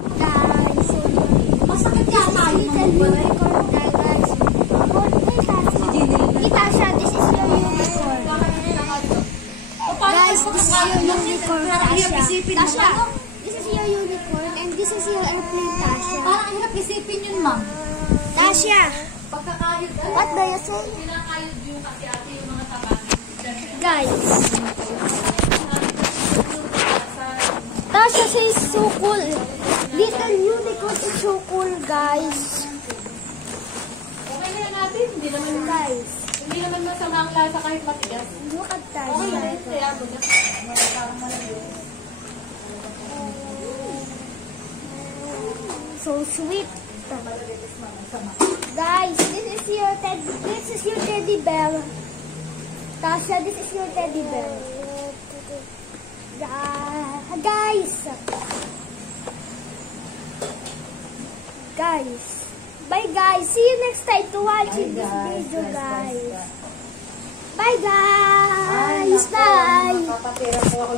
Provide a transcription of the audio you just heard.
Guys, Masakit yata yung mga unicorn, guys. Kita siya, this is your unicorn. Guys, this is your unicorn, Tasha. This is your unicorn and this is your airplane, Tasha. Parang ang hirap isipin yun, ma'am. Tasha, Pagkakayod, what do you say? pinakayod yung kasi ate yung mga tabanin. Guys, Tasha says so cool. Little unicorn is so cool, guys. Okay na yan natin. Guys, Hindi naman masama ang lasa kahit matigas. look at Okay na Tasha. rin. Kaya mo na. Parang malayo. So sweet. Guys, this is your teddy bear. Tasha, this is your teddy bear. Guys. Bye guys. See you next time to watch this video, guys. Bye guys. Bye. Papatira po ako